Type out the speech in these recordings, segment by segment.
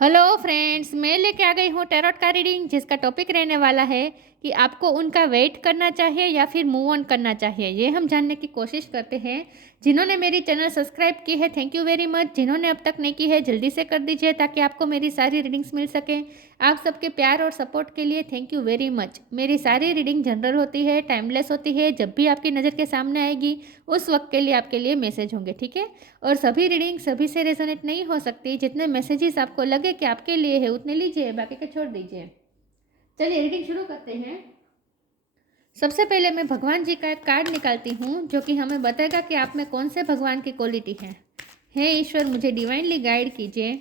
Hello friends, मैं लेके आ गई हूँ टैरोट का रीडिंग, जिसका टॉपिक रहने वाला है कि आपको उनका वेट करना चाहिए या फिर मूव ऑन करना चाहिए। ये हम जानने की कोशिश करते हैं। जिन्होंने मेरी चैनल सब्सक्राइब की है, थैंक यू वेरी मच। जिन्होंने अब तक नहीं की है, जल्दी से कर दीजिए ताकि आपको मेरी सारी रीडिंग्स मिल सकें। आप सबके प्यार और सपोर्ट के लिए थैंक यू वेरी मच। मेरी सारी रीडिंग जनरल होती है, टाइमलेस होती है। जब भी आपकी नज़र के सामने आएगी उस वक्त के लिए आपके लिए मैसेज होंगे, ठीक है। और सभी रीडिंग सभी से रेजोनेट नहीं हो सकती। जितने मैसेजेस आपको लगे कि आपके लिए है उतने लीजिए, बाकी के छोड़ दीजिए। चलिए रीडिंग शुरू करते हैं। सबसे पहले मैं भगवान जी का एक कार्ड निकालती हूँ जो कि हमें बताएगा कि आप में कौन से भगवान की क्वालिटी है। हे ईश्वर, मुझे डिवाइनली गाइड कीजिए।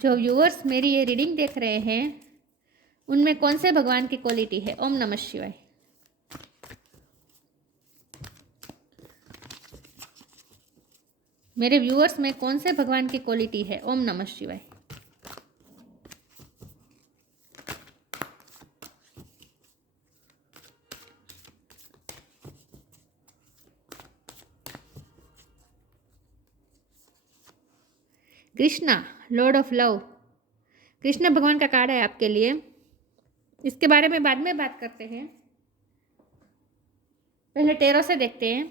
जो व्यूअर्स मेरी ये रीडिंग देख रहे हैं उनमें कौन से भगवान की क्वालिटी है। ओम नमः शिवाय। मेरे व्यूअर्स में कौन से भगवान की क्वालिटी है। ओम नमः शिवाय। Krishna, Lord of love. Krishna भगवान का कार्ड है आपके लिए। इसके बारे में बाद में बात करते हैं। पहले टेरो से देखते हैं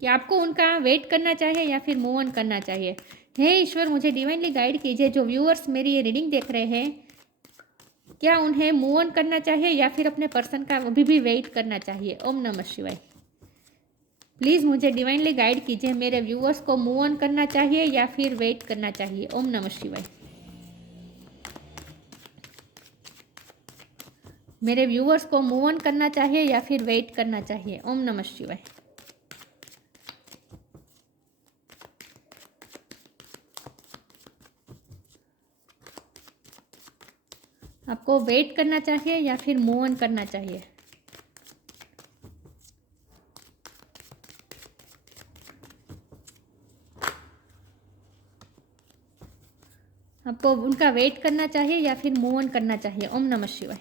कि आपको उनका वेट करना चाहिए या फिर मूव ऑन करना चाहिए। हे ईश्वर, मुझे डिवाइनली गाइड कीजिए। जो व्यूअर्स मेरी ये रीडिंग देख रहे हैं, क्या उन्हें मूव ऑन करना चाहिए या फिर अपने पर्सन का अभी भी वेट करना चाहिए। ओम नमः शिवाय। प्लीज़ मुझे डिवाइनली गाइड कीजिए। मेरे व्यूअर्स को मूव ऑन करना चाहिए या फिर वेट करना चाहिए। ओम नमः शिवाय। मेरे व्यूअर्स को मूव ऑन करना चाहिए या फिर वेट करना चाहिए। ओम नमः शिवाय। आपको वेट करना चाहिए या फिर मूव ऑन करना चाहिए। आपको उनका वेट करना चाहिए या फिर मूव ऑन करना चाहिए। ओम नमः शिवाय।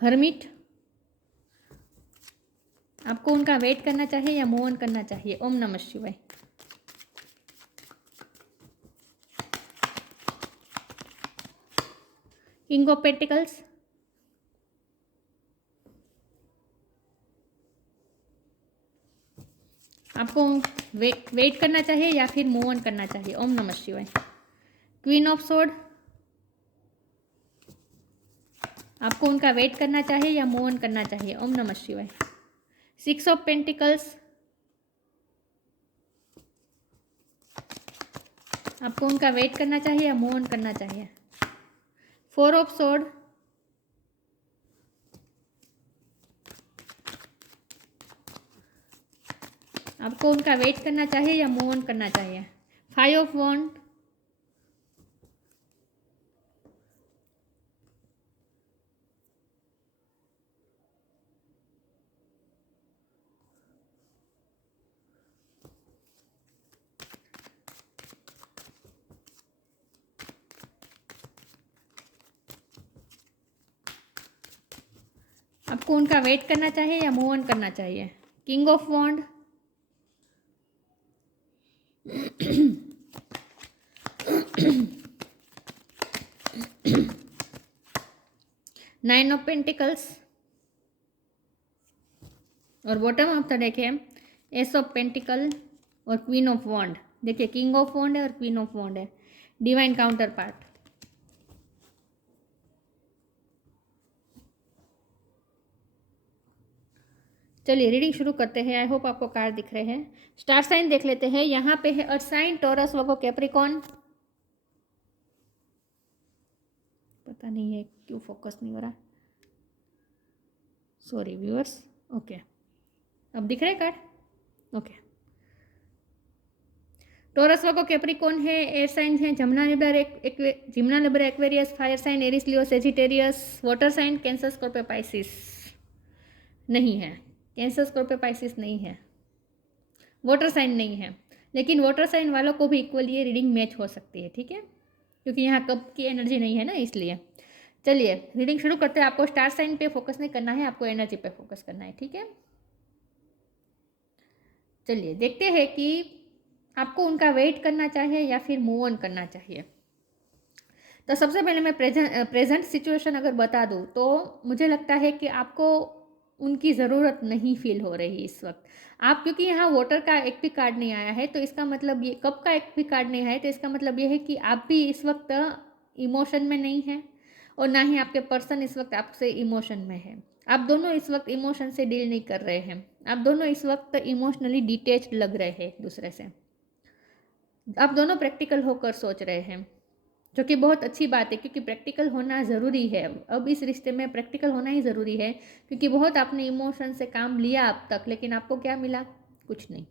हर्मिट, आपको उनका वेट करना चाहिए या मूव ऑन करना चाहिए। ओम नमः शिवाय। किंग ऑफ पेंटिकल्स, आपको वेट करना चाहिए या फिर मूव ऑन करना चाहिए। ओम नमः शिवाय। क्वीन ऑफ सोर्ड, आपको उनका वेट करना चाहिए या मूव ऑन करना चाहिए। ओम नमः शिवाय। सिक्स ऑफ पेंटिकल्स, आपको उनका वेट करना चाहिए या मूव ऑन करना चाहिए। फोर ऑफ सोर्ड, आपको उनका वेट करना चाहिए या मूव ऑन करना चाहिए। फाइव ऑफ वॉन्ड, आपको उनका वेट करना चाहिए या मूव ऑन करना चाहिए। King of wand, nine of pentacles और बॉटम ऑफ द डेक है एस ऑफ पेंटिकल और क्वीन ऑफ वॉन्ड। देखिए, किंग ऑफ वॉन्ड है और क्वीन ऑफ वॉन्ड है, डिवाइन काउंटर पार्ट। चलिए रीडिंग शुरू करते हैं। आई होप आपको कार्ड दिख रहे हैं। स्टार साइन देख लेते हैं। यहाँ पे है अर्थ साइन, टॉरस, वर्गो, कैप्रिकॉन। पता नहीं है क्यों फोकस नहीं हो रहा, सॉरी व्यूअर्स। ओके, अब दिख रहा है card. Okay, Taurus, Virgo, Capricorn है, एयर साइन है, Gemini Libra Aquarius, fire sign Aries, Leo, Sagittarius, water sign Cancer, Scorpio, Pisces नहीं है। कैंसर, स्कॉर्पियो, पाइसिस नहीं है। वाटर साइन नहीं है, लेकिन वाटर साइन वालों को भी इक्वली ये रीडिंग मैच हो सकती है, ठीक है, क्योंकि यहाँ कप की एनर्जी नहीं है ना, इसलिए। चलिए रीडिंग शुरू करते हैं। आपको स्टार साइन पे फोकस नहीं करना है, आपको एनर्जी पे फोकस करना है, ठीक है। चलिए देखते हैं कि आपको उनका वेट करना चाहिए या फिर मूव ऑन करना चाहिए। तो सबसे पहले मैं प्रेजेंट सिचुएशन अगर बता दूँ तो मुझे लगता है कि आपको उनकी ज़रूरत नहीं फील हो रही इस वक्त। आप क्योंकि यहाँ वोटर का एक भी कार्ड नहीं आया है, तो इसका मतलब ये कप का एक भी कार्ड नहीं आया है, तो इसका मतलब ये है कि आप भी इस वक्त इमोशन में नहीं हैं और ना ही आपके पर्सन इस वक्त आपसे इमोशन में है। आप दोनों इस वक्त इमोशन से डील नहीं कर रहे हैं। आप दोनों इस वक्त इमोशनली डिटेच्ड लग रहे हैं एक दूसरे से। आप दोनों प्रैक्टिकल होकर सोच रहे हैं, जो कि बहुत अच्छी बात है, क्योंकि प्रैक्टिकल होना ज़रूरी है। अब इस रिश्ते में प्रैक्टिकल होना ही ज़रूरी है, क्योंकि बहुत आपने इमोशन से काम लिया अब तक, लेकिन आपको क्या मिला? कुछ नहीं।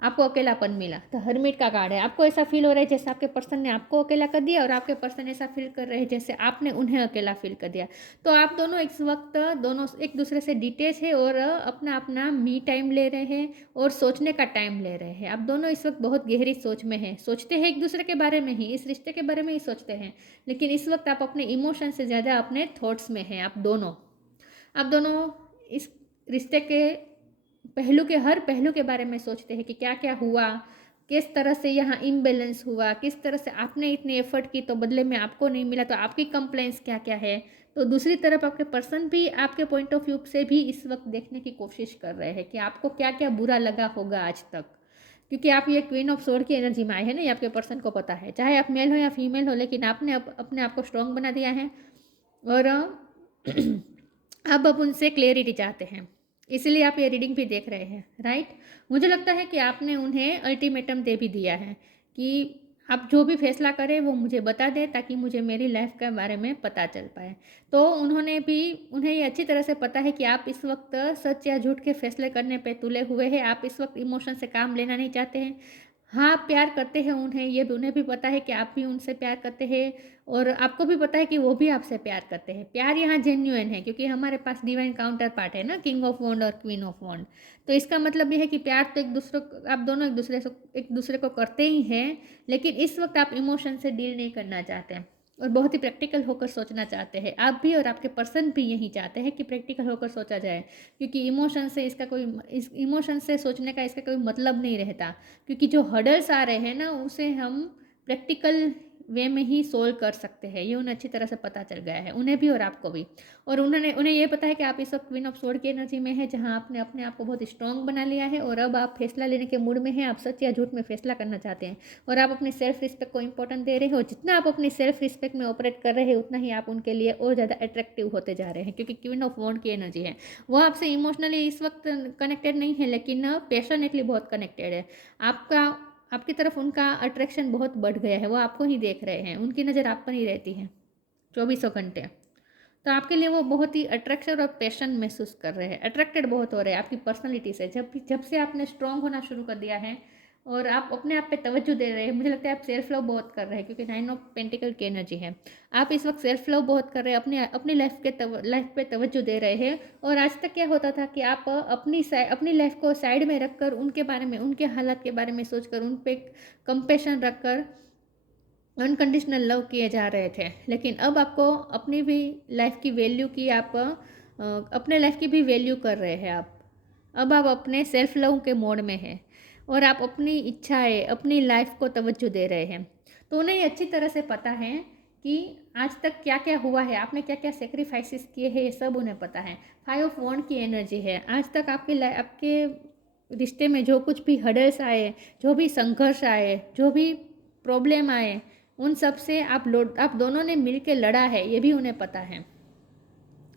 आपको अकेलापन मिला। तो हर्मिट का कार्ड है। आपको ऐसा फील हो रहा है जैसे आपके पर्सन ने आपको अकेला कर दिया और आपके पर्सन ऐसा फील कर रहे हैं जैसे आपने उन्हें अकेला फील कर दिया। तो आप दोनों इस वक्त दोनों एक दूसरे से डिटेच है और अपना अपना मी टाइम ले रहे हैं और सोचने का टाइम ले रहे हैं। आप दोनों इस वक्त बहुत गहरी सोच में हैं। सोचते हैं एक दूसरे के बारे में ही, इस रिश्ते के बारे में ही सोचते हैं, लेकिन इस वक्त आप अपने इमोशन से ज़्यादा अपने थॉट्स में हैं। आप दोनों इस रिश्ते के हर पहलू के बारे में सोचते हैं कि क्या क्या हुआ, किस तरह से यहाँ इम्बैलेंस हुआ, किस तरह से आपने इतनी एफर्ट की तो बदले में आपको नहीं मिला, तो आपकी कंप्लेंट्स क्या क्या है। तो दूसरी तरफ आपके पर्सन भी आपके पॉइंट ऑफ व्यू से भी इस वक्त देखने की कोशिश कर रहे हैं कि आपको क्या क्या बुरा लगा होगा आज तक, क्योंकि आप ये क्वीन ऑफ सोर्ड की एनर्जी में आए हैं ना। ये आपके पर्सन को पता है, चाहे आप मेल हो या फीमेल हो, लेकिन आपने अपने आप को स्ट्रॉन्ग बना दिया है और अब उनसे क्लियरिटी चाहते हैं, इसलिए आप ये रीडिंग भी देख रहे हैं, राइट। मुझे लगता है कि आपने उन्हें अल्टीमेटम दे भी दिया है कि आप जो भी फैसला करें वो मुझे बता दें, ताकि मुझे मेरी लाइफ के बारे में पता चल पाए। तो उन्हें ये अच्छी तरह से पता है कि आप इस वक्त सच या झूठ के फैसले करने पे तुले हुए हैं। आप इस वक्त इमोशन से काम लेना नहीं चाहते हैं। हाँ, आप प्यार करते हैं उन्हें, ये भी उन्हें भी पता है कि आप भी उनसे प्यार करते हैं और आपको भी पता है कि वो भी आपसे प्यार करते हैं। प्यार यहाँ जेन्युइन है, क्योंकि हमारे पास डिवाइन काउंटर पार्ट है ना, किंग ऑफ वॉन्ड और क्वीन ऑफ वॉन्ड। तो इसका मतलब ये है कि प्यार तो आप दोनों एक दूसरे को करते ही हैं, लेकिन इस वक्त आप इमोशन से डील नहीं करना चाहते हैं और बहुत ही प्रैक्टिकल होकर सोचना चाहते हैं। आप भी और आपके पर्सन भी यही चाहते हैं कि प्रैक्टिकल होकर सोचा जाए, क्योंकि इस इमोशन से सोचने का इसका कोई मतलब नहीं रहता, क्योंकि जो हर्डल्स आ रहे हैं ना, उसे हम प्रैक्टिकल वे में ही सोल्व कर सकते हैं। ये उन्हें अच्छी तरह से पता चल गया है, उन्हें भी और आपको भी। और उन्हें ये पता है कि आप इस वक्त क्वीन ऑफ सोर्ड की एनर्जी में है, जहां आपने अपने आप को बहुत स्ट्रॉन्ग बना लिया है और अब आप फैसला लेने के मूड में हैं। आप सच या झूठ में फैसला करना चाहते हैं और आप अपनी सेल्फ रिस्पेक्ट को इंपॉर्टेंट दे रहे हो। जितना आप अपनी सेल्फ रिस्पेक्ट में ऑपरेट कर रहे हैं, उतना ही आप उनके लिए और ज़्यादा अट्रैक्टिव होते जा रहे हैं, क्योंकि क्वीन ऑफ वॉन्ड की एनर्जी है। वो आपसे इमोशनली इस वक्त कनेक्टेड नहीं है, लेकिन पैशनेटली बहुत कनेक्टेड है। आपकी तरफ उनका अट्रैक्शन बहुत बढ़ गया है। वो आपको ही देख रहे हैं, उनकी नज़र आप पर ही रहती है 2400 घंटे। तो आपके लिए वो बहुत ही अट्रैक्शन और पैशन महसूस कर रहे हैं, अट्रैक्टेड बहुत हो रहे हैं आपकी पर्सनैलिटी से। जब से आपने स्ट्रॉन्ग होना शुरू कर दिया है और आप अपने आप पे तवज्जो दे रहे हैं, मुझे लगता है आप सेल्फ लव बहुत कर रहे हैं, क्योंकि 9 ऑफ पेंटिकल की एनर्जी है। आप इस वक्त सेल्फ लव बहुत कर रहे हैं, अपनी लाइफ पे तवज्जो दे रहे हैं। और आज तक क्या होता था कि आप अपनी लाइफ को साइड में रखकर उनके बारे में, उनके हालात के बारे में सोचकर उन पे कंपेशन रखकर अनकंडीशनल लव किए जा रहे थे। लेकिन अब आपको अपनी भी लाइफ की वैल्यू की आप अपने लाइफ की भी वैल्यू कर रहे हैं। अब आप अपने सेल्फ लव के मोड में हैं और आप अपनी इच्छाएं, अपनी लाइफ को तवज्जो दे रहे हैं। तो उन्हें ये अच्छी तरह से पता है कि आज तक क्या क्या हुआ है, आपने क्या क्या सेक्रीफाइसेस किए हैं, ये सब उन्हें पता है। 5 ऑफ वॉन्ड की एनर्जी है। आज तक आपके रिश्ते में जो कुछ भी हर्डल्स आए, जो भी संघर्ष आए, जो भी प्रॉब्लम आए, उन सब से आप दोनों ने मिलकर लड़ा है, ये भी उन्हें पता है।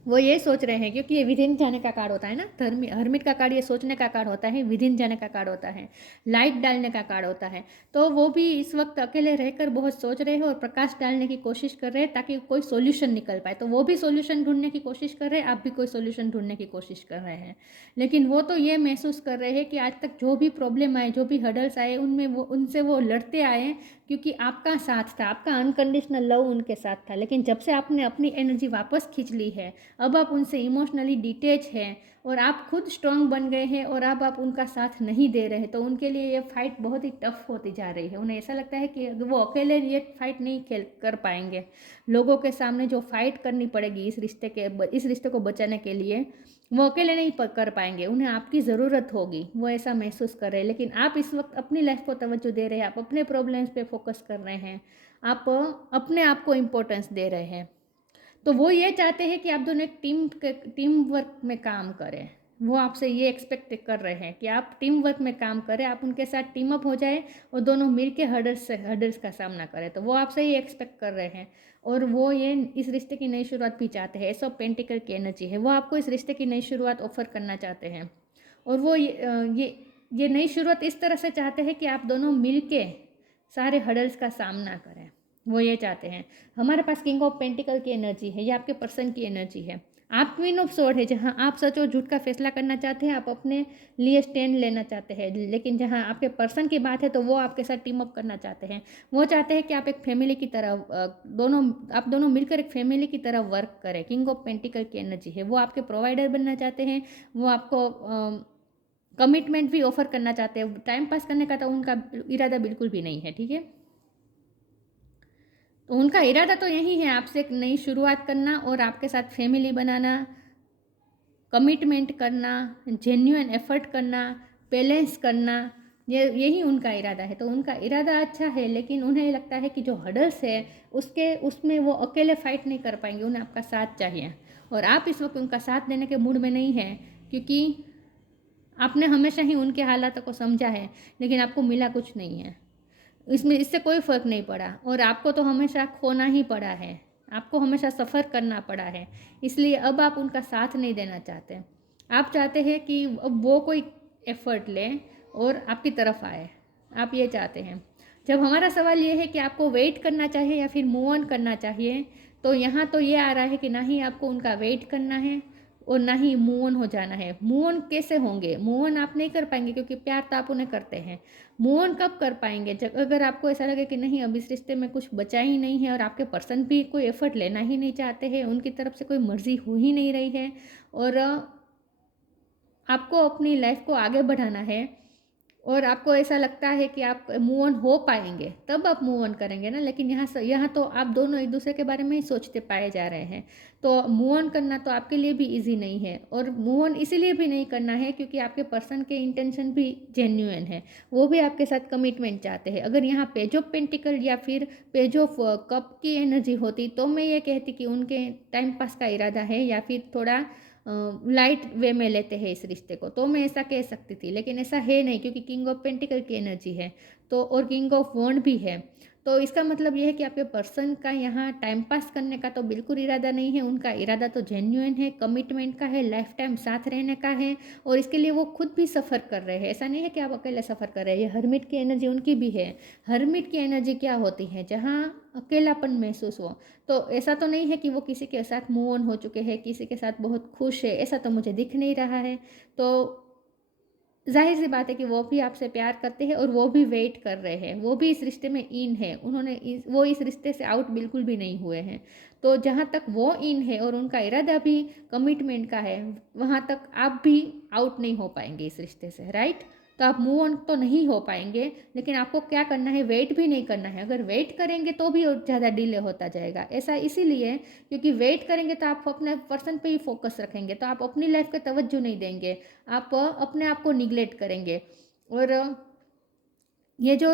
वो ये सोच रहे हैं, क्योंकि ये विदिन जाने का कार्ड होता है ना, हर्मिट का कार्ड ये सोचने का कार्ड होता है, विदिन जाने का कार्ड होता है, लाइट डालने का कार्ड होता है। तो वो भी इस वक्त अकेले रहकर बहुत सोच रहे हैं और प्रकाश डालने की कोशिश कर रहे हैं, ताकि कोई सोल्यूशन निकल पाए। तो वो भी सोल्यूशन ढूंढने की कोशिश कर रहे हैं, आप भी कोई सोल्यूशन ढूंढने की कोशिश कर रहे हैं। लेकिन वो तो ये महसूस कर रहे हैं कि आज तक जो भी प्रॉब्लम आए, जो भी हर्डल्स आए, उनसे वो लड़ते आए, क्योंकि आपका साथ था, आपका अनकंडीशनल लव उनके साथ था। लेकिन जब से आपने अपनी एनर्जी वापस खींच ली है, अब आप उनसे इमोशनली डिटैच हैं और आप खुद स्ट्रांग बन गए हैं और अब आप उनका साथ नहीं दे रहे हैं, तो उनके लिए ये फाइट बहुत ही टफ होती जा रही है। उन्हें ऐसा लगता है कि वो अकेले ये फाइट नहीं खेल कर पाएंगे, लोगों के सामने जो फाइट करनी पड़ेगी इस रिश्ते को बचाने के लिए, वो अकेले नहीं कर पाएंगे, उन्हें आपकी ज़रूरत होगी, वो ऐसा महसूस कर रहे हैं। लेकिन आप इस वक्त अपनी लाइफ को तवज्जो दे रहे हैं, आप अपने प्रॉब्लम्स पे फोकस कर रहे हैं, आप अपने आप को इम्पोर्टेंस दे रहे हैं। तो वो ये चाहते हैं कि आप दोनों एक टीम वर्क में काम करें। वो आपसे ये एक्सपेक्ट कर रहे हैं कि आप टीम वर्क में काम करें, आप उनके साथ टीम अप हो जाए और दोनों मिल के हर्डल्स का सामना करें। तो वो आपसे ये एक्सपेक्ट कर रहे हैं और वो ये इस रिश्ते की नई शुरुआत भी चाहते हैं। एस ऑफ पेंटिकल की एनर्जी है, वो आपको इस रिश्ते की नई शुरुआत ऑफर करना चाहते हैं। और वो ये नई शुरुआत इस तरह से चाहते हैं कि आप दोनों मिल के सारे हर्डल्स का सामना करें, वो ये चाहते हैं। हमारे पास किंग ऑफ पेंटिकल की एनर्जी है, ये आपके पर्सन की एनर्जी है। आप क्वीन ऑफ स्वॉर्ड है, जहाँ आप सच और झूठ का फैसला करना चाहते हैं, आप अपने लिए स्टैंड लेना चाहते हैं। लेकिन जहाँ आपके पर्सन की बात है तो वो आपके साथ टीम अप करना चाहते हैं। वो चाहते हैं कि आप एक फैमिली की तरह आप दोनों मिलकर एक फैमिली की तरह वर्क करें। किंग ऑफ पेंटिकल की एनर्जी है, वो आपके प्रोवाइडर बनना चाहते हैं, वो आपको कमिटमेंट भी ऑफर करना चाहते हैं। टाइम पास करने का तो उनका इरादा बिल्कुल भी नहीं है, ठीक है। तो उनका इरादा तो यही है, आपसे एक नई शुरुआत करना और आपके साथ फैमिली बनाना, कमिटमेंट करना, जेन्युइन एफर्ट करना, बैलेंस करना, यही उनका इरादा है। तो उनका इरादा अच्छा है, लेकिन उन्हें लगता है कि जो हर्डल्स है उसमें वो अकेले फाइट नहीं कर पाएंगे, उन्हें आपका साथ चाहिए। और आप इस वक्त उनका साथ देने के मूड में नहीं हैं, क्योंकि आपने हमेशा ही उनके हालातों को समझा है, लेकिन आपको मिला कुछ नहीं है। इससे कोई फ़र्क नहीं पड़ा और आपको तो हमेशा खोना ही पड़ा है, आपको हमेशा सफ़र करना पड़ा है। इसलिए अब आप उनका साथ नहीं देना चाहते। आप चाहते हैं कि अब वो कोई एफ़र्ट ले और आपकी तरफ आए, आप ये चाहते हैं। जब हमारा सवाल ये है कि आपको वेट करना चाहिए या फिर मूव ऑन करना चाहिए, तो यहाँ तो ये आ रहा है कि ना ही आपको उनका वेट करना है और ना ही मूव ऑन हो जाना है। मूव ऑन कैसे होंगे? मूव ऑन आप नहीं कर पाएंगे, क्योंकि प्यार तो आप उन्हें करते हैं। मूव ऑन कब कर पाएंगे? जब अगर आपको ऐसा लगे कि नहीं, अब इस रिश्ते में कुछ बचा ही नहीं है और आपके पर्सन भी कोई एफर्ट लेना ही नहीं चाहते हैं, उनकी तरफ से कोई मर्जी हो ही नहीं रही है और आपको अपनी लाइफ को आगे बढ़ाना है और आपको ऐसा लगता है कि आप मूव ऑन हो पाएंगे, तब आप मूव ऑन करेंगे ना। लेकिन यहाँ तो आप दोनों एक दूसरे के बारे में ही सोचते पाए जा रहे हैं। तो मूव ऑन करना तो आपके लिए भी इजी नहीं है, और मूव ऑन इसीलिए भी नहीं करना है क्योंकि आपके पर्सन के इंटेंशन भी जेन्युइन है, वो भी आपके साथ कमिटमेंट चाहते हैं। अगर यहाँ पेज ऑफ पेंटिकल या फिर पेज ऑफ कप की एनर्जी होती तो मैं ये कहती कि उनके टाइम पास का इरादा है या फिर थोड़ा लाइट वे में लेते हैं इस रिश्ते को, तो मैं ऐसा कह सकती थी। लेकिन ऐसा है नहीं, क्योंकि किंग ऑफ पेंटिकल की एनर्जी है तो और किंग ऑफ वॉन्ड भी है। तो इसका मतलब यह है कि आपके पर्सन का यहाँ टाइम पास करने का तो बिल्कुल इरादा नहीं है। उनका इरादा तो जेन्युइन है, कमिटमेंट का है, लाइफ टाइम साथ रहने का है, और इसके लिए वो खुद भी सफ़र कर रहे हैं। ऐसा नहीं है कि आप अकेले सफ़र कर रहे हैं। ये हर्मिट की एनर्जी उनकी भी है। हर्मिट की एनर्जी क्या होती है? जहाँ अकेलापन महसूस हो। तो ऐसा तो नहीं है कि वो किसी के साथ मूव ऑन हो चुके हैं, किसी के साथ बहुत खुश है, ऐसा तो मुझे दिख नहीं रहा है। तो जाहिर सी बात है कि वो भी आपसे प्यार करते हैं और वो भी वेट कर रहे हैं, वो भी इस रिश्ते में इन है। वो इस रिश्ते से आउट बिल्कुल भी नहीं हुए हैं। तो जहाँ तक वो इन है और उनका इरादा भी कमिटमेंट का है, वहाँ तक आप भी आउट नहीं हो पाएंगे इस रिश्ते से, राइट। तो आप मूव ऑन तो नहीं हो पाएंगे, लेकिन आपको क्या करना है? वेट भी नहीं करना है। अगर वेट करेंगे तो भी और ज़्यादा डिले होता जाएगा। ऐसा इसीलिए क्योंकि वेट करेंगे तो आप अपने पर्सन पे ही फोकस रखेंगे, तो आप अपनी लाइफ का तवज्जो नहीं देंगे, आप अपने आप को निगलेक्ट करेंगे। और ये जो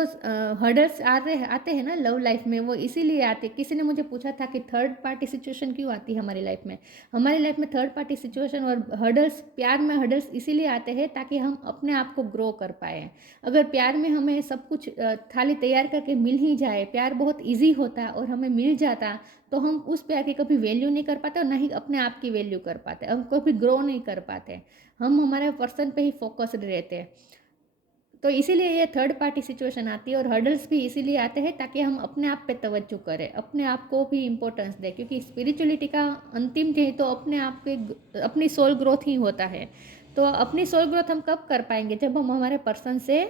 हर्डल्स आते हैं ना लव लाइफ में, वो इसीलिए आते। किसी ने मुझे पूछा था कि थर्ड पार्टी सिचुएशन क्यों आती है हमारी लाइफ में। हमारी लाइफ में थर्ड पार्टी सिचुएशन और हर्डल्स, प्यार में हर्डल्स इसीलिए आते हैं ताकि हम अपने आप को ग्रो कर पाए। अगर प्यार में हमें सब कुछ थाली तैयार करके मिल ही जाए, प्यार बहुत ईजी होता और हमें मिल जाता, तो हम उस प्यार की कभी वैल्यू नहीं कर पाते और ना ही अपने आप की वैल्यू कर पाते, हम कभी ग्रो नहीं कर पाते। हम हमारे पर्सन पे ही फोकस्ड रहते हैं। तो इसीलिए ये थर्ड पार्टी सिचुएशन आती है और हर्डल्स भी इसीलिए आते हैं ताकि हम अपने आप पे तवज्जो करें, अपने आप को भी इम्पोर्टेंस दें। क्योंकि स्पिरिचुअलिटी का अंतिम ध्येय तो अपनी सोल ग्रोथ ही होता है। तो अपनी सोल ग्रोथ हम कब कर पाएंगे? जब हम हमारे पर्सन से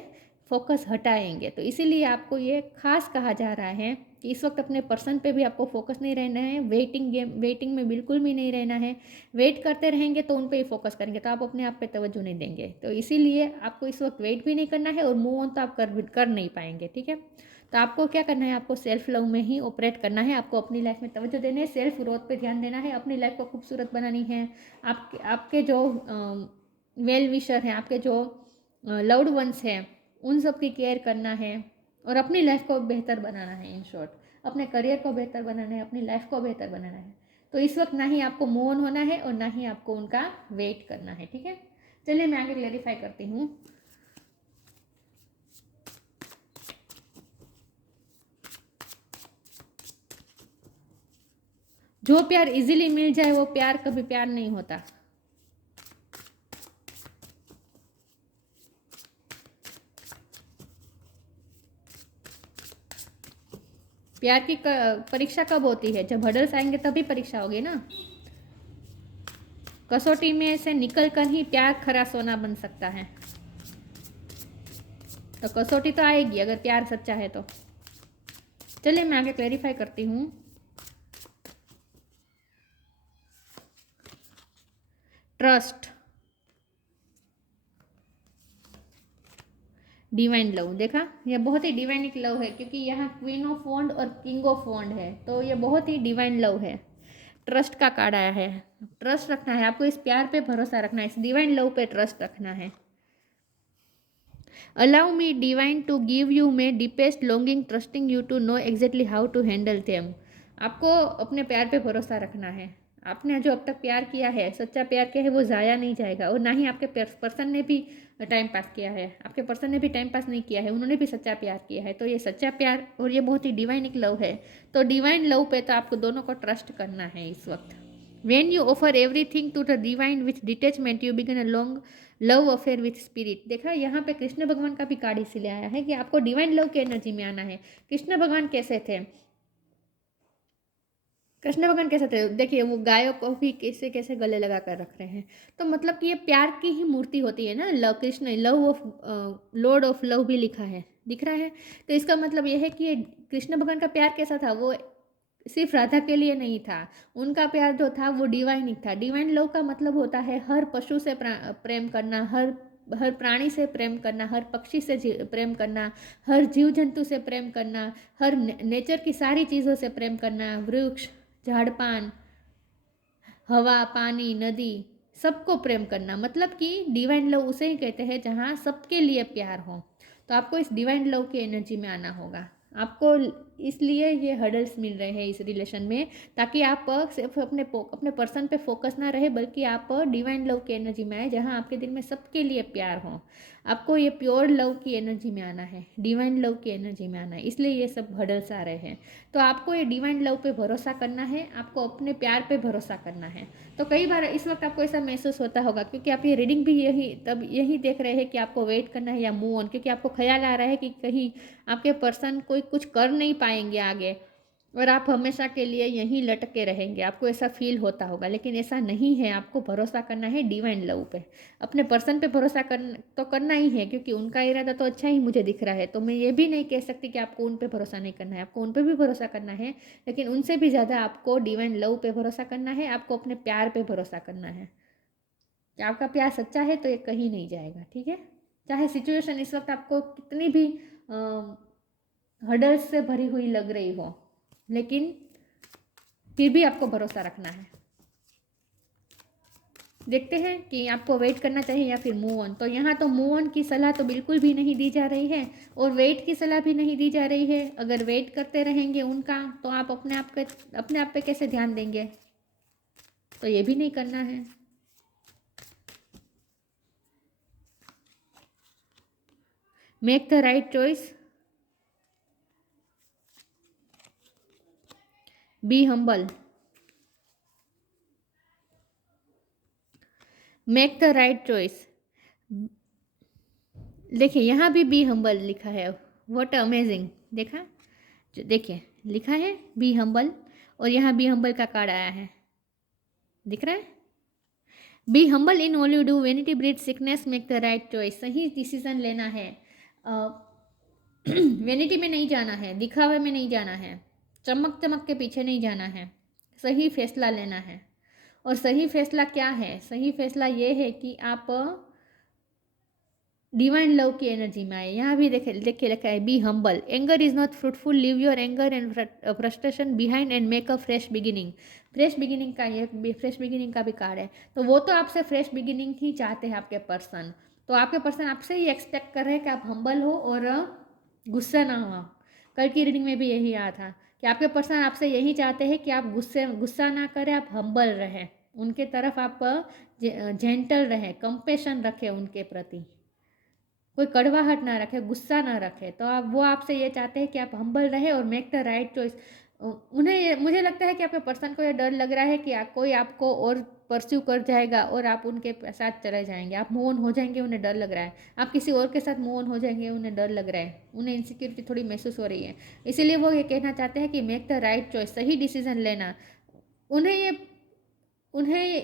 फोकस हटाएंगे। तो इसीलिए आपको ये खास कहा जा रहा है कि इस वक्त अपने पर्सन पे भी आपको फोकस नहीं रहना है, वेटिंग में बिल्कुल भी नहीं रहना है। वेट करते रहेंगे तो उन पे ही फोकस करेंगे तो आप अपने आप पे तवज्जो नहीं देंगे। तो इसीलिए आपको इस वक्त वेट भी नहीं करना है और मूव ऑन तो आप कर नहीं पाएंगे, ठीक है। तो आपको क्या करना है, आपको सेल्फ लव में ही ऑपरेट करना है, आपको अपनी लाइफ में तवज्जो देना है, सेल्फ ग्रोथ पे ध्यान देना है, अपनी लाइफ को खूबसूरत बनानी है। आपके जो वेल विशर हैं, आपके जो लव्ड वंस हैं, उन सब की केयर करना है और अपनी लाइफ को बेहतर बनाना है। इन शॉर्ट, अपने करियर को बेहतर बनाना है, अपनी लाइफ को बेहतर बनाना है। तो इस वक्त ना ही आपको मूव ऑन होना है और ना ही आपको उनका वेट करना है, ठीक है। चलिए मैं आगे क्लेरिफाई करती हूँ। जो प्यार इजीली मिल जाए वो प्यार कभी प्यार नहीं होता। प्यार की परीक्षा कब होती है, जब हर्डल्स आएंगे तभी परीक्षा होगी ना। कसौटी में से निकल कर ही प्यार खरा सोना बन सकता है। तो कसौटी तो आएगी अगर प्यार सच्चा है तो। चलिए मैं आगे क्लेरिफाई करती हूँ। ट्रस्ट, डिवाइन लव, देखा यह बहुत ही डिवाइन लव है क्योंकि यहाँ क्वीन ऑफ वॉन्ड और किंग ऑफ वॉन्ड है, तो ये बहुत ही डिवाइन लव है। ट्रस्ट का कार्ड आया है। ट्रस्ट रखना है आपको, इस प्यार पे भरोसा रखना है, इस डिवाइन लव पे ट्रस्ट रखना है। Allow me divine to give you my deepest longing trusting you to know exactly how to handle them. आपको अपने प्यार पे भरोसा रखना है। आपने जो अब तक प्यार किया है, सच्चा प्यार किया है, वो ज़ाया नहीं जाएगा और ना ही आपके पर्सन ने भी टाइम पास किया है, आपके पर्सन ने भी टाइम पास नहीं किया है, उन्होंने भी सच्चा प्यार किया है। तो ये सच्चा प्यार और ये बहुत ही डिवाइन एक लव है। तो डिवाइन लव पे तो आपको दोनों को ट्रस्ट करना है इस वक्त। When you offer everything to the divine with detachment you begin a long love affair with spirit. देखा यहाँ पे कृष्ण भगवान का भी कार्ड इसीलिए आया है कि आपको डिवाइन लव की एनर्जी में आना है। कृष्ण भगवान कैसे थे, कृष्ण भगवान कैसे थे, देखिए वो गायों को भी कैसे कैसे गले लगा कर रख रहे हैं। तो मतलब कि ये प्यार की ही मूर्ति होती है ना। Love, Krishna love of Lord of love भी लिखा है, दिख रहा है। तो इसका मतलब यह है कि ये कृष्ण भगवान का प्यार कैसा था, वो सिर्फ राधा के लिए नहीं था। उनका प्यार जो था वो डिवाइन था। डिवाइन लव का मतलब होता है हर पशु से प्रेम करना, हर प्राणी से प्रेम करना, हर पक्षी से प्रेम करना, हर जीव जंतु से प्रेम करना, हर नेचर की सारी चीज़ों से प्रेम करना, वृक्ष, झाड़पान, हवा, पानी, नदी, सबको प्रेम करना। मतलब कि डिवाइन लव उसे ही कहते हैं जहाँ सबके लिए प्यार हो। तो आपको इस डिवाइन लव की एनर्जी में आना होगा। आपको इसलिए ये हर्डल्स मिल रहे हैं इस रिलेशन में, ताकि आप सिर्फ अपने पर्सन पे फोकस ना रहे, बल्कि आप डिवाइन लव की एनर्जी में आए जहाँ आपके दिल में सबके लिए प्यार हो। आपको ये प्योर लव की एनर्जी में आना है, डिवाइन लव की एनर्जी में आना है, इसलिए ये सब हर्डल्स आ रहे हैं। तो आपको ये डिवाइन लव पे भरोसा करना है, आपको अपने प्यार पे भरोसा करना है। तो कई बार इस वक्त आपको ऐसा महसूस होता होगा क्योंकि आप ये रीडिंग भी यही देख रहे हैं कि आपको वेट करना है या मूव ऑन, क्योंकि आपको ख्याल आ रहा है कि कहीं आपके पर्सन कोई कुछ कर नहीं पाएंगे आगे और आप हमेशा के लिए यहीं लटके रहेंगे। आपको ऐसा फील होता होगा, लेकिन ऐसा नहीं है। आपको भरोसा करना है डिवाइन लव पे, अपने पर्सन पे भरोसा करना ही है, क्योंकि उनका इरादा तो अच्छा ही मुझे दिख रहा है। तो मैं ये भी नहीं कह सकती कि आपको उन पे भरोसा नहीं करना है, आपको उन पे भी भरोसा करना है, लेकिन उनसे भी ज़्यादा आपको डिवाइन लव पे भरोसा करना है, आपको अपने प्यार पे भरोसा करना है कि आपका प्यार सच्चा है तो ये कहीं नहीं जाएगा, ठीक है। चाहे सिचुएशन इस वक्त आपको कितनी भी हर्डल्स से भरी हुई लग रही हो, लेकिन फिर भी आपको भरोसा रखना है। देखते हैं कि आपको वेट करना चाहिए या फिर मूव ऑन। तो यहाँ तो मूव ऑन की सलाह तो बिल्कुल भी नहीं दी जा रही है और वेट की सलाह भी नहीं दी जा रही है। अगर वेट करते रहेंगे उनका तो आप अपने आप पे कैसे ध्यान देंगे, तो ये भी नहीं करना है। Make the right choice, be humble, make the right choice. देखिए यहाँ भी बी हम्बल लिखा है, व्हाट अमेजिंग। देखा, देखिए लिखा है बी हम्बल और यहाँ बी हम्बल का कार्ड आया है, दिख रहा है। Be humble in all you do, vanity breed sickness, make the right choice. सही डिसीजन लेना है, वेनिटी में नहीं जाना है, दिखावे में नहीं जाना है, चमक चमक के पीछे नहीं जाना है, सही फैसला लेना है। और सही फैसला क्या है? सही फैसला ये है कि आप डिवाइन लव की एनर्जी में आए। यहाँ भी देखे लिखा है, be humble, anger is not fruitful, leave your anger and frustration behind and make a fresh beginning. Fresh beginning का ये फ्रेश बिगिनिंग का भी कार्ड है। तो वो तो आपसे फ्रेश बिगिनिंग ही चाहते हैं आपके पर्सन। तो आपके पर्सन आपसे ही एक्सपेक्ट कर रहे हैं कि आप हम्बल हो और गुस्सा ना हो। कल की रीडिंग में भी यही आया था कि आपके पर्सन आपसे यही चाहते हैं कि आप गुस्सा ना करें, आप हम्बल रहें, उनके तरफ आप जेंटल रहें, कंपेशन रखें उनके प्रति, कोई कड़वाहट ना रखे, गुस्सा ना रखे। तो आप वो आपसे ये चाहते हैं कि आप हम्बल रहे और मेक द राइट चॉइस। मुझे लगता है कि आपके पर्सन को ये डर लग रहा है कि कोई आपको और परस्यू कर जाएगा और आप उनके साथ चले जाएंगे, आप मूव ऑन हो जाएंगे, उन्हें डर लग रहा है। आप किसी और के साथ मूव ऑन हो जाएंगे, उन्हें डर लग रहा है, उन्हें इनसिक्योरिटी थोड़ी महसूस हो रही है। इसीलिए वो ये कहना चाहते हैं कि मेक द राइट चॉइस, सही डिसीजन लेना।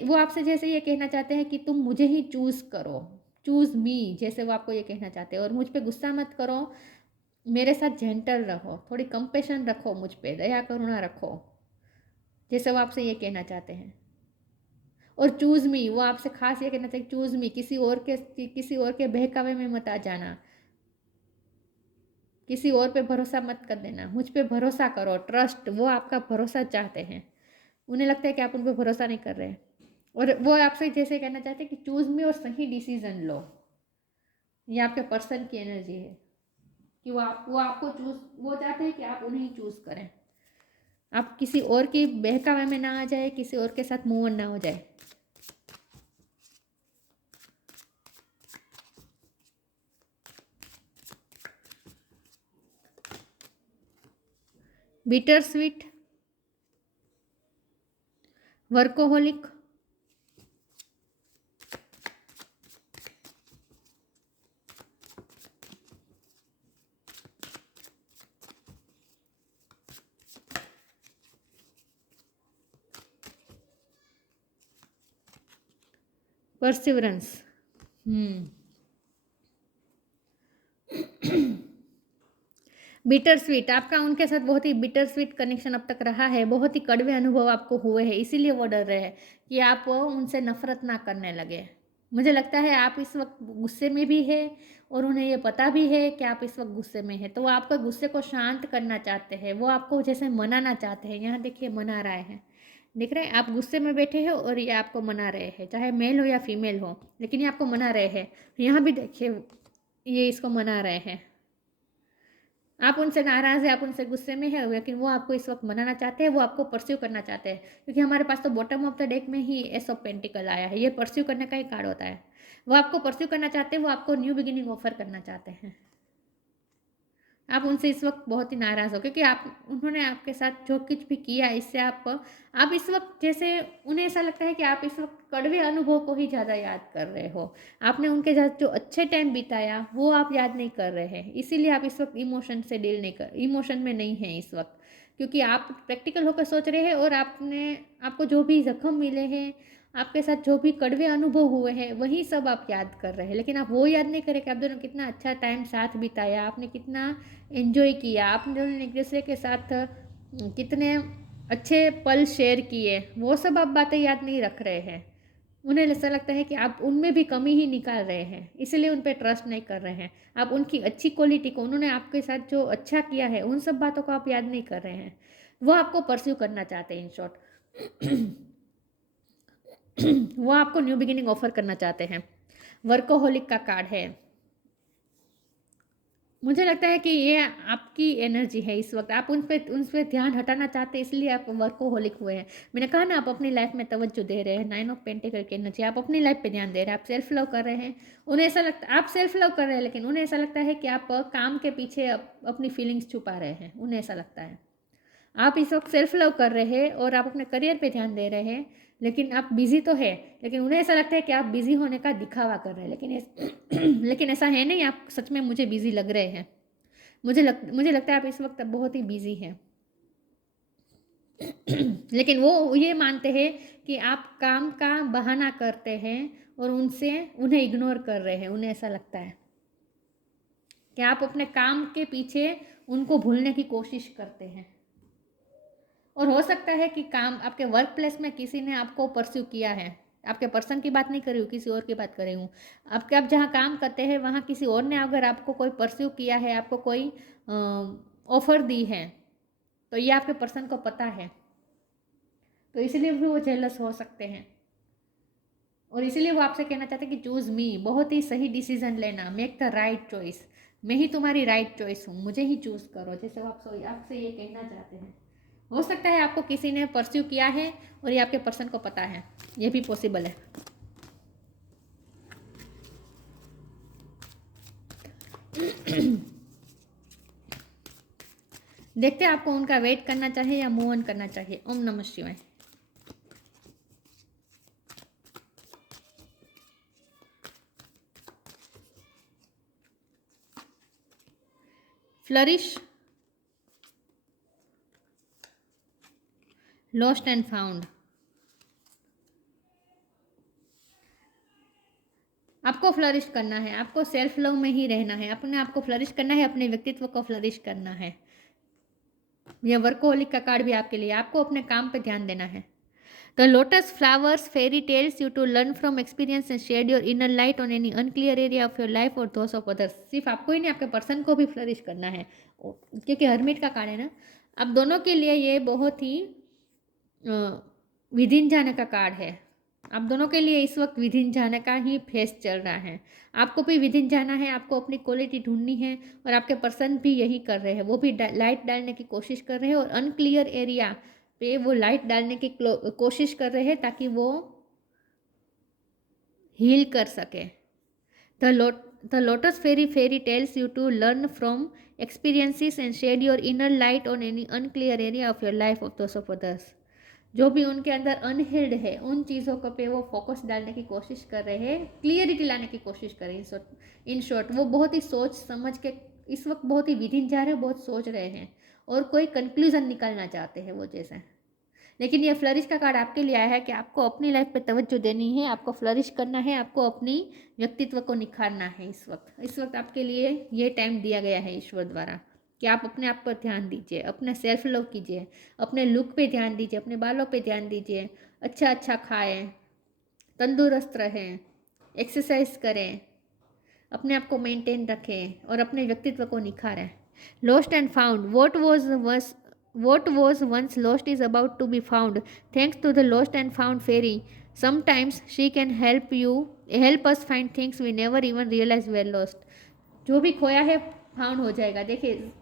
वो आपसे जैसे ये कहना चाहते हैं कि तुम मुझे ही चूज़ करो, चूज़ मी, जैसे वो आपको ये कहना चाहते हैं। और मुझ पे गुस्सा मत करो, मेरे साथ जेंटल रहो, थोड़ी कंपेशन रखो, मुझ पे दया करुणा रखो, जैसे वो आपसे ये कहना चाहते हैं। और चूज़ मी, वो आपसे खास ये कहना चाहिए, चूज़ मी, किसी और के बहकावे में मत आ जाना, किसी और पे भरोसा मत कर देना, मुझ पे भरोसा करो, ट्रस्ट। वो आपका भरोसा चाहते हैं, उन्हें लगता है कि आप उन पर भरोसा नहीं कर रहे हैं। और वो आपसे जैसे कहना चाहते हैं कि चूज़ मी और सही डिसीजन लो। ये आपके पर्सन की एनर्जी है कि वो आपको चूज, वो चाहते हैं कि आप उन्हें ही चूज करें, आप किसी और की बहकावे में ना आ जाए, किसी और के साथ मूव ऑन ना हो जाए। Bitter sweet, workaholic, perseverance. Bitter sweet, आपका उनके साथ बहुत ही बिटर स्वीट कनेक्शन अब तक रहा है, बहुत ही कड़वे अनुभव आपको हुए हैं, इसीलिए वो डर रहे हैं कि आप उनसे नफरत ना करने लगे। मुझे लगता है आप इस वक्त गुस्से में भी है और उन्हें ये पता भी है कि आप इस वक्त गुस्से में हैं। तो वो आपके गुस्से को शांत करना चाहते हैं, वो आपको जैसे मनाना चाहते हैं। यहाँ देखिए मना रहे हैं, देख रहे हैं, आप गुस्से में बैठे हो और ये आपको मना रहे हैं, चाहे मेल हो या फीमेल हो, लेकिन ये आपको मना रहे हैं। यहाँ भी देखिए ये इसको मना रहे हैं। आप उनसे नाराज़ है, आप उनसे गुस्से में है, लेकिन वो आपको इस वक्त मनाना चाहते हैं, वो आपको परस्यू करना चाहते हैं। क्योंकि हमारे पास तो बॉटम ऑफ द डेक में ही एस ऑफ पेंटिकल आया है, ये परस्यू करने का ही कार्ड होता है। वो आपको परस्यू करना चाहते हैं, वो आपको न्यू बिगिनिंग ऑफर करना चाहते हैं। आप उनसे इस वक्त बहुत ही नाराज़ हो, क्योंकि उन्होंने आपके साथ जो कुछ भी किया, इससे आप इस वक्त जैसे उन्हें ऐसा लगता है कि आप इस वक्त कड़वे अनुभव को ही ज़्यादा याद कर रहे हो। आपने उनके साथ जो अच्छे टाइम बिताया वो आप याद नहीं कर रहे हैं, इसीलिए आप इस वक्त इमोशन में नहीं हैं इस वक्त। क्योंकि आप प्रैक्टिकल होकर सोच रहे हैं और आपको जो भी जख्म मिले हैं, आपके साथ जो भी कड़वे अनुभव हुए हैं, वही सब आप याद कर रहे हैं। लेकिन आप वो याद नहीं करें कि आप दोनों कितना अच्छा टाइम साथ बिताया, आपने कितना एंजॉय किया, आपने दोनों एक दूसरे के साथ कितने अच्छे पल शेयर किए, वो सब आप बातें याद नहीं रख रहे हैं। उन्हें ऐसा लगता है कि आप उनमें भी कमी ही निकाल रहे हैं, इसलिए उन पर ट्रस्ट नहीं कर रहे हैं। आप उनकी अच्छी क्वालिटी को, उन्होंने आपके साथ जो अच्छा किया है, उन सब बातों को आप याद नहीं कर रहे हैं। वो आपको परस्यू करना चाहते हैं, इन शॉर्ट। वो आपको न्यू बिगिनिंग ऑफर करना चाहते हैं। वर्कोहोलिक का कार्ड है। मुझे लगता है कि ये आपकी एनर्जी है इस वक्त, आप उन पे ध्यान हटाना चाहते हैं, इसलिए आप वर्कोहोलिक हुए हैं। मैंने कहा ना, आप अपनी लाइफ में तवज्जो दे रहे हैं, 9 ऑफ पेंटिकल की एनर्जी, आप अपनी लाइफ पे ध्यान दे रहे हैं, आप सेल्फ लव कर रहे हैं। उन्हें ऐसा लगता, आप सेल्फ लव कर रहे हैं, लेकिन उन्हें ऐसा लगता है कि आप काम के पीछे अपनी फीलिंग्स छुपा रहे हैं। उन्हें ऐसा लगता है आप इस वक्त सेल्फ लव कर रहे हैं और आप अपने करियर पे ध्यान दे रहे हैं, लेकिन आप बिजी तो है, लेकिन उन्हें ऐसा लगता है कि आप बिजी होने का दिखावा कर रहे हैं, लेकिन ऐसा है नहीं, आप सच में मुझे बिजी लग रहे हैं। मुझे लगता है आप इस वक्त बहुत ही बिजी हैं। लेकिन वो ये मानते हैं कि आप काम का बहाना करते हैं और उन्हें इग्नोर कर रहे हैं, उन्हें ऐसा लगता है। कि आप अपने काम के पीछे उनको भूलने की कोशिश करते हैं। और हो सकता है कि काम आपके वर्क प्लेस में किसी ने आपको परस्यू किया है, आपके पर्सन की बात नहीं कर रही हूँ, किसी और की बात कर रही हूँ। आप जहाँ काम करते हैं वहाँ किसी और ने अगर आपको कोई परस्यू किया है, आपको कोई ऑफर दी है, तो ये आपके पर्सन को पता है, तो इसलिए भी वो जेलस हो सकते हैं। और इसीलिए वो आपसे कहना चाहते हैं कि चूज़ मी, बहुत ही सही डिसीजन लेना, मेक द राइट चॉइस, मैं ही तुम्हारी राइट चॉइस हूँ, मुझे ही चूज़ करो, जैसे वो आपसे ये कहना चाहते हैं। हो सकता है आपको किसी ने परस्यू किया है और ये आपके पर्सन को पता है, ये भी पॉसिबल है। देखते हैं आपको उनका वेट करना चाहिए या मूव ऑन करना चाहिए। ओम नमः शिवाय। Flourish, lost and found. आपको फ्लरिश करना है, आपको सेल्फ लव में ही रहना है, अपने आप को फ्लरिश करना है, अपने व्यक्तित्व को फ्लरिश करना है। यह वर्कोहोलिक का कार्ड भी आपके लिए, आपको अपने काम पे ध्यान देना है। The lotus flowers fairy tells you to learn from experience and shed your inner light on any unclear area of your life और दोस ऑफ अदर्स। सिर्फ आपको ही नहीं, आपके पर्सन को भी फ्लरिश करना है, क्योंकि हर्मिट का कार्ड है ना। आप दोनों के लिए ये बहुत ही विदिन जाने का कार्ड है। आप दोनों के लिए इस वक्त विदिन जाने का ही फेस चल रहा है। आपको भी विदिन जाना है, आपको अपनी क्वालिटी ढूंढनी है, और आपके पर्सन भी यही कर रहे हैं। वो भी लाइट डालने की कोशिश कर रहे हैं और अनक्लियर एरिया पे वो लाइट डालने की कोशिश कर रहे हैं ताकि वो हील कर सके। The lotus fairy tells you to learn from experiences and shed your inner light on any unclear area of your life of those of others. जो भी उनके अंदर अनहील्ड है, उन चीज़ों को पे वो फोकस डालने की कोशिश कर रहे हैं, क्लियरिटी लाने की कोशिश कर रहे हैं। इन शॉर्ट वो बहुत ही सोच समझ के इस वक्त बहुत ही विदिन जा रहे हैं, बहुत सोच रहे हैं और कोई कंक्लूजन निकालना चाहते हैं वो जैसे। लेकिन ये फ्लरिश का कार्ड आपके लिए आया है कि आपको अपनी लाइफ पे तवज्जो देनी है, आपको फ्लरिश करना है, आपको अपनी व्यक्तित्व को निखारना है। इस वक्त आपके लिए ये टाइम दिया गया है ईश्वर द्वारा कि आप अपने आप पर ध्यान दीजिए, अपना सेल्फ लव कीजिए, अपने लुक पे ध्यान दीजिए, अपने बालों पे ध्यान दीजिए, अच्छा अच्छा खाएं, तंदुरुस्त रहें, एक्सरसाइज करें, अपने आप को मेंटेन रखें और अपने व्यक्तित्व को निखारें। Lost and found, what was once lost is about to be found thanks to the lost and found fairy. Sometimes she can help us find things we never even realized were lost. जो भी खोया है found हो जाएगा। देखिए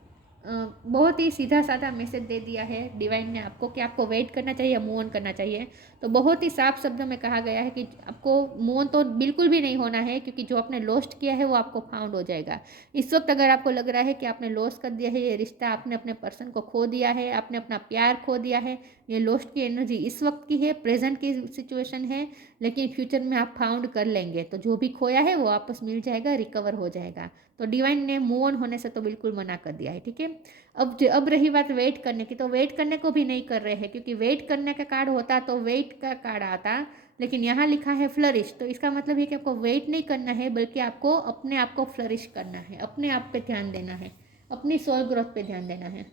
बहुत ही सीधा साधा मैसेज दे दिया है डिवाइन ने आपको कि आपको वेट करना चाहिए या मूव ऑन करना चाहिए। तो बहुत ही साफ शब्दों में कहा गया है कि आपको मूव ऑन तो बिल्कुल भी नहीं होना है, क्योंकि जो आपने लॉस्ट किया है वो आपको फाउंड हो जाएगा। इस वक्त अगर आपको लग रहा है कि आपने लॉस कर दिया है ये रिश्ता, आपने अपने पर्सन को खो दिया है, आपने अपना प्यार खो दिया है, ये लॉस्ट की एनर्जी इस वक्त की है, प्रेजेंट की सिचुएशन है, लेकिन फ्यूचर में आप फाउंड कर लेंगे। तो जो भी खोया है वो वापस मिल जाएगा, रिकवर हो जाएगा। तो डिवाइन ने मूव ऑन होने से तो बिल्कुल मना कर दिया है, ठीक है। अब रही बात वेट करने की, तो वेट करने को भी नहीं कर रहे हैं, क्योंकि वेट करने का कार्ड होता तो वेट का कार्ड आता, लेकिन यहाँ लिखा है फ्लरिश। तो इसका मतलब है कि आपको वेट नहीं करना है, बल्कि आपको अपने आप को फ्लरिश करना है, अपने आप पे ध्यान देना है, अपनी सोल ग्रोथ पे ध्यान देना है।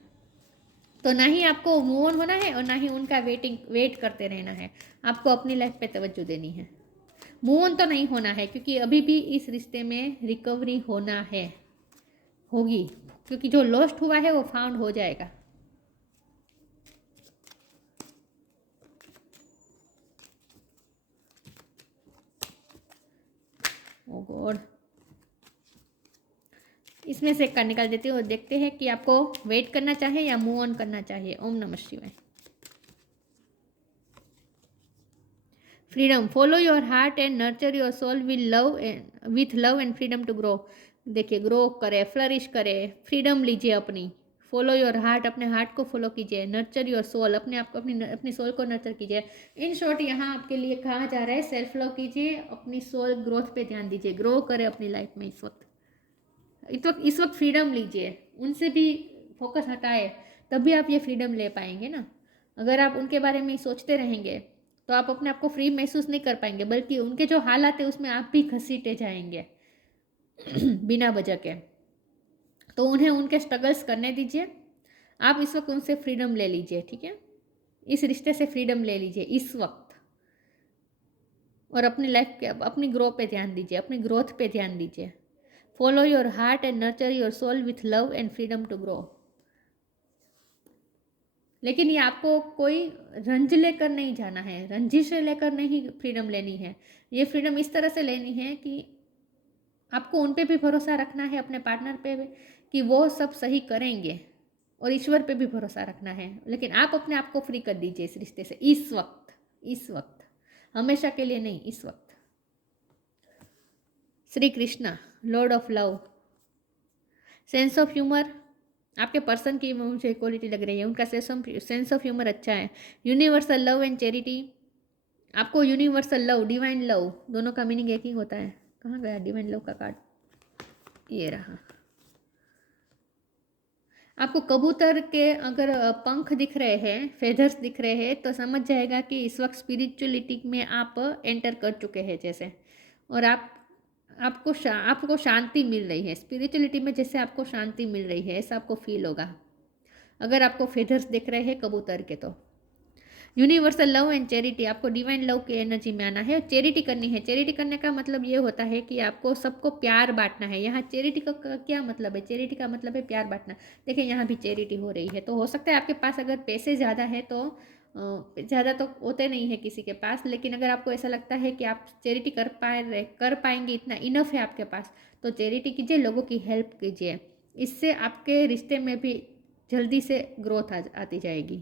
तो ना ही आपको मूव ऑन होना है और ना ही उनका वेट करते रहना है, आपको अपनी लाइफ पे तवज्जो देनी है। मूव ऑन तो नहीं होना है, क्योंकि अभी भी इस रिश्ते में रिकवरी होगी, क्योंकि जो लॉस्ट हुआ है वो फाउंड हो जाएगा। ओ गॉड, इसमें से एक कार्ड निकाल देती हूँ और देखते हैं कि आपको वेट करना चाहिए या मूव ऑन करना चाहिए। ओम नमः शिवाय। Freedom, follow your heart and nurture your soul with love and freedom to grow. देखिए, ग्रो करे, फ्लरिश करे, फ्रीडम लीजिए अपनी। फॉलो योर हार्ट, अपने हार्ट को फॉलो कीजिए। नर्चर योर सोल, अपने आप को अपनी सोल को नर्चर कीजिए। इन शॉर्ट यहाँ आपके लिए कहा जा रहा है सेल्फ लव कीजिए, अपनी सोल ग्रोथ पे ध्यान दीजिए, ग्रो करे अपनी लाइफ में। इस वक्त फ्रीडम लीजिए, उनसे भी फोकस हटाए, तभी आप ये फ्रीडम ले पाएंगे ना। अगर आप उनके बारे में सोचते रहेंगे तो आप अपने आप को फ्री महसूस नहीं कर पाएंगे, बल्कि उनके जो हालात है उसमें आप भी घसीटे जाएंगे बिना वजह के। तो उन्हें उनके स्ट्रगल्स करने दीजिए। आप इस वक्त उनसे फ्रीडम ले लीजिए, ठीक है। इस रिश्ते से फ्रीडम ले लीजिए इस वक्त, और अपनी लाइफ के अपनी ग्रो पे ध्यान दीजिए, अपनी ग्रोथ पे ध्यान दीजिए। Follow your heart and nurture your soul with love and freedom to grow. लेकिन ये आपको कोई रंज लेकर नहीं जाना है, रंजिश लेकर नहीं फ्रीडम लेनी है। ये फ्रीडम इस तरह से लेनी है कि आपको उन पे भी भरोसा रखना है, अपने पार्टनर पे भी, कि वो सब सही करेंगे, और ईश्वर पे भी भरोसा रखना है। लेकिन आप अपने आप को फ्री कर दीजिए इस रिश्ते से इस वक्त, इस वक्त, हमेशा के लिए नहीं, इस वक्त। Shri Krishna, Lord of love. Sense of humour आपके पर्सन की मुझे क्वालिटी लग रही है, उनका सेंस ऑफ ह्यूमर अच्छा है। यूनिवर्सल लव एंड चैरिटी, आपको यूनिवर्सल लव, डिवाइन लव, दोनों का मीनिंग एक ही होता है। कहाँ गया डिवाइन लव का कार्ड? ये रहा। आपको कबूतर के अगर पंख दिख रहे हैं, फेदर्स दिख रहे हैं, तो समझ जाएगा कि इस वक्त स्पिरिचुअलिटी में आप एंटर कर चुके हैं जैसे, और आपको शांति मिल रही है स्पिरिचुअलिटी में, जैसे आपको शांति मिल रही है ऐसा आपको फील होगा अगर आपको फेदर्स दिख रहे हैं कबूतर के। तो यूनिवर्सल लव एंड चैरिटी, आपको डिवाइन लव की एनर्जी में आना है, चैरिटी करनी है। चैरिटी करने का मतलब ये होता है कि आपको सबको प्यार बांटना है। यहाँ चैरिटी का क्या मतलब है? चैरिटी का मतलब है प्यार बांटना। देखिए यहाँ भी चैरिटी हो रही है, तो हो सकता है आपके पास अगर पैसे ज़्यादा है तो ज़्यादा तो होते नहीं है किसी के पास, लेकिन अगर आपको ऐसा लगता है कि आप चैरिटी कर पाएंगे, इतना इनफ है आपके पास, तो चैरिटी कीजिए, लोगों की हेल्प कीजिए। इससे आपके रिश्ते में भी जल्दी से ग्रोथ आती जाएगी।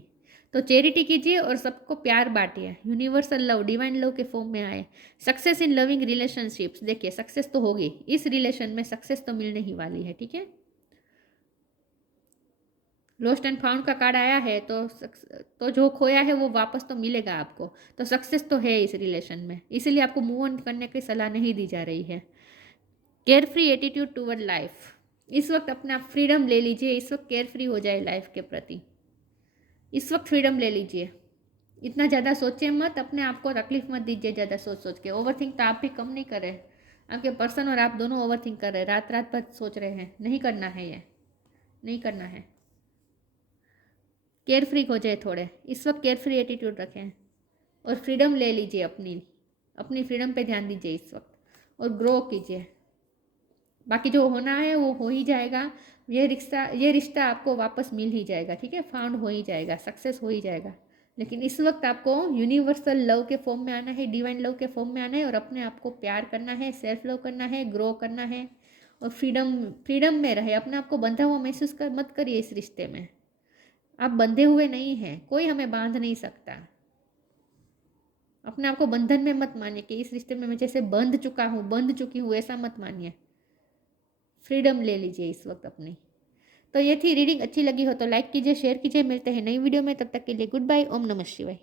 तो चैरिटी कीजिए और सबको प्यार बांटिए। यूनिवर्सल लव, डिवाइन लव के फॉर्म में आए। सक्सेस इन लविंग रिलेशनशिप्स, देखिए सक्सेस तो होगी इस रिलेशन में, सक्सेस तो मिलने ही वाली है, ठीक है। लॉस्ट एंड फाउंड का कार्ड आया है, तो जो खोया है वो वापस तो मिलेगा आपको, तो सक्सेस तो है इस रिलेशन में, इसीलिए आपको मूव ऑन करने की सलाह नहीं दी जा रही है। Care free attitude toward life, इस वक्त अपना फ्रीडम ले लीजिए, इस वक्त केयर फ्री हो जाए लाइफ के प्रति, इस वक्त फ्रीडम ले लीजिए। इतना ज़्यादा सोचिए मत, अपने आप को तकलीफ मत दीजिए ज़्यादा सोच के। ओवर थिंक तो आप भी कम नहीं कर रहे, आपके पर्सन और आप दोनों ओवर थिंक कर रहे हैं, रात रात भर सोच रहे हैं। नहीं करना है, ये नहीं करना है। केयर फ्री हो जाए थोड़े, इस वक्त केयर फ्री एटीट्यूड रखें और फ्रीडम ले लीजिए, अपनी अपनी फ्रीडम पे ध्यान दीजिए इस वक्त, और ग्रो कीजिए। बाकी जो होना है वो हो ही जाएगा। ये रिश्ता आपको वापस मिल ही जाएगा, ठीक है, फाउंड हो ही जाएगा, सक्सेस हो ही जाएगा। लेकिन इस वक्त आपको यूनिवर्सल लव के फॉर्म में आना है, डिवाइन लव के फॉर्म में आना है, और अपने आप को प्यार करना है, सेल्फ लव करना है, ग्रो करना है, और फ्रीडम में रहे। अपने आप को बंधा हुआ महसूस मत करिए इस रिश्ते में। आप बंधे हुए नहीं हैं, कोई हमें बांध नहीं सकता। अपने आप को बंधन में मत मानिए कि इस रिश्ते में मैं जैसे बंध चुकी हूँ, ऐसा मत मानिए। फ्रीडम ले लीजिए इस वक्त अपनी। तो ये थी रीडिंग, अच्छी लगी हो तो लाइक कीजिए, शेयर कीजिए। मिलते हैं नई वीडियो में, तब तक के लिए गुड बाय। ओम नमः शिवाय।